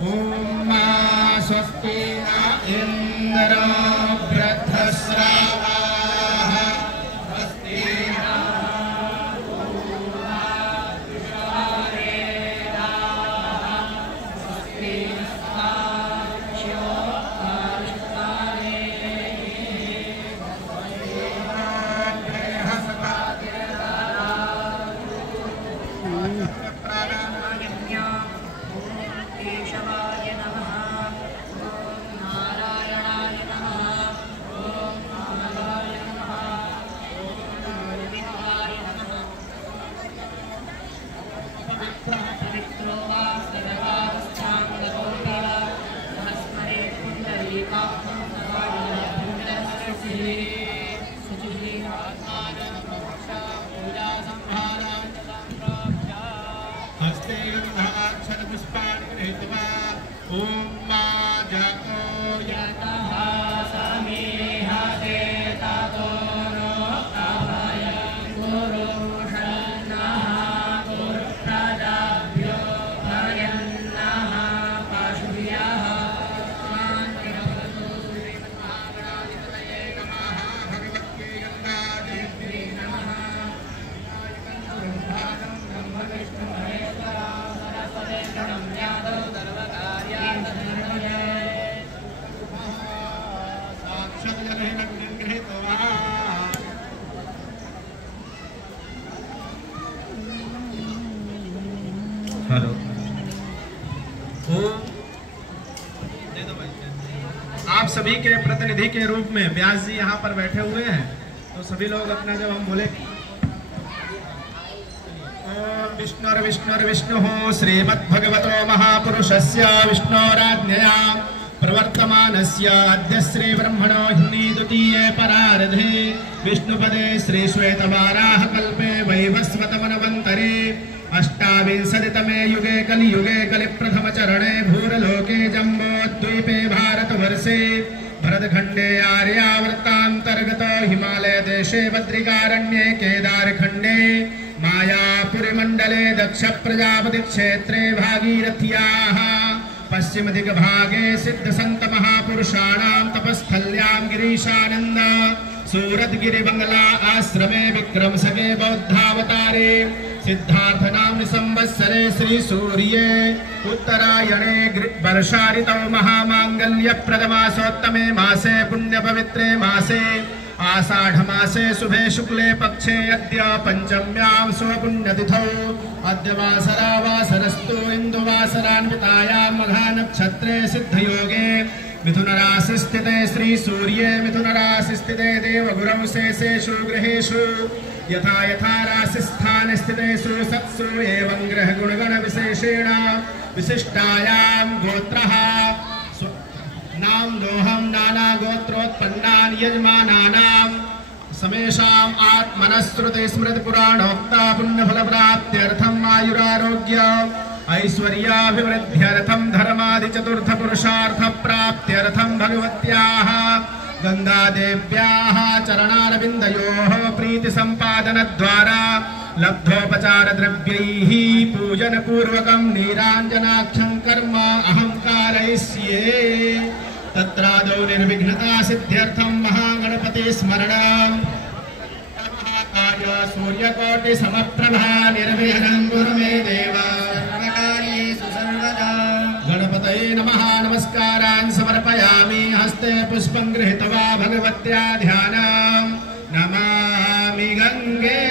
ॐ स्वस्ति न इन्द्रो वृद्धश्रवाः स्वस्ति आप सभी के प्रतिनिधि के रूप में व्यास जी यहाँ पर बैठे हुए हैं, तो सभी लोग अपना जब हम बोले ओम विष्णुर्विष्णुर्विष्णुः श्रीमद्भगवतो महापुरुषस्य विष्णोराज्ञया प्रवर्तमानस्य अद्य श्री ब्रह्मणो हिन्दी द्वितीये परार्धे विष्णुपदे श्री श्वेतवाराह कल्पे वैवस्वतमन्वन्तरे अष्टाविंशतितमे युगे कलियुगे कलिप्रथमचरणे भूरलोके जम्बोद्वीपे भारतवर्षे भरतखण्डे आर्यावर्तान्तर्गतो हिमालय देशे बद्रिकारण्ये केदारखण्डे मायापुरीमण्डले दक्ष प्रजापति क्षेत्रे भागीरथ्याः पश्चिमदिग्भागे सिद्धसन्त महापुरुषाणां तपस्थल्यां गिरीशानन्द सूरद्गिरिबंगला आश्रमे विक्रमसगे बौद्धावतारे सिद्धार्थ नाम संवत्सरे श्री सूर्ये उत्तरायणे वर्षाऋतौ महामांगल्य प्रदमासोत्तमे मासे पुण्य पवित्रे मासे आषाढ़ मासे शुभे शुक्ले पक्षे अद्य पंचम्यां स्वपुण्यतिथौ अद्य वासरा वासरस्तु इंदुवासरान्वितायां मघा नक्षत्रे सिद्धयोगे मिथुन राशि स्थिते श्री सूर्ये मिथुन राशि स्थिते देवगुरौ शेषेषु गृहेषु यथा यथा राशि स्थान स्थितेषु सत्सु एवं ग्रह गुणगण विशेषेण विशिष्टायां गोत्रः नाम दोहम नाना गोत्रोत्पन्नान् यजमानानां समेषाम् आत्मनश्रुति स्मृति पुराणोक्ता पुण्यफल प्राप्त्यर्थम् आयुरारोग्य ऐश्वर्याभिवृद्ध्यर्थं धर्मादि चतुर्थ पुरुषार्थ प्राप्त्यर्थं भगवत्याः गंगादेव्याः चरणारविन्दयोः प्रीति संपादन द्वारा लब्धोपचार द्रव्यैः पूजन पूर्वकं नीराञ्जनाख्यं कर्म अहं कारयिष्ये। तत्रादौ निर्विघ्नता सिद्ध्यर्थं महागणपति स्मरणं महाकाय सूर्यकोटि समप्रभा निर्विघ्नं कुरु मे देव सर्वकार्येषु सर्वदा। गणपतये नमः नमस्कारान् समर्पयामि हस्ते पुष्पं गृहीत्वा भगवत्या ध्यानं नमामि गंगे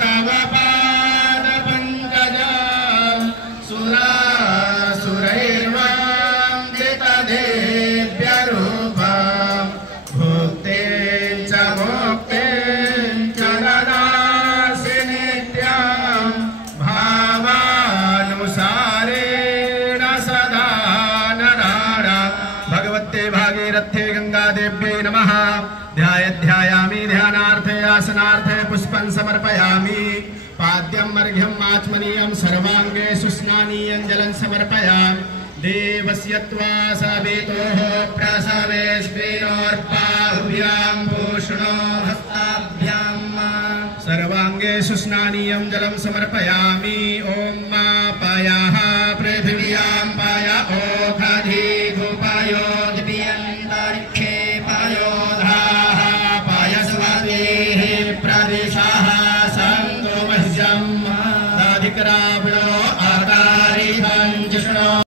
तव पाद पंकजं सुरासुरैर्वन्दित देव्य रूपं भुक्तें च मोक्तें च ददासि नित्यं भावानुसारेण सदा नराणां। भगवते भागीरथे गंगा देव्यै नमः। ध्यायामि ध्यानार्थे आसनार्थे पुष्पं समर्पयामि। पाद्यम् अर्घ्यम् आचमनीयं सर्वांगे सुस्नानीयं जलं समर्पयामि। देवस्य त्वा सवितोः प्रसवेस्मिनोर्बाहुभ्यां पूष्णो हस्ताभ्यां सर्वांगे सुस्नानीयं जलं समर्पयामि। ॐ मा पायाः पृथिव्यां पाया विकरावणो आकारी जिष्णु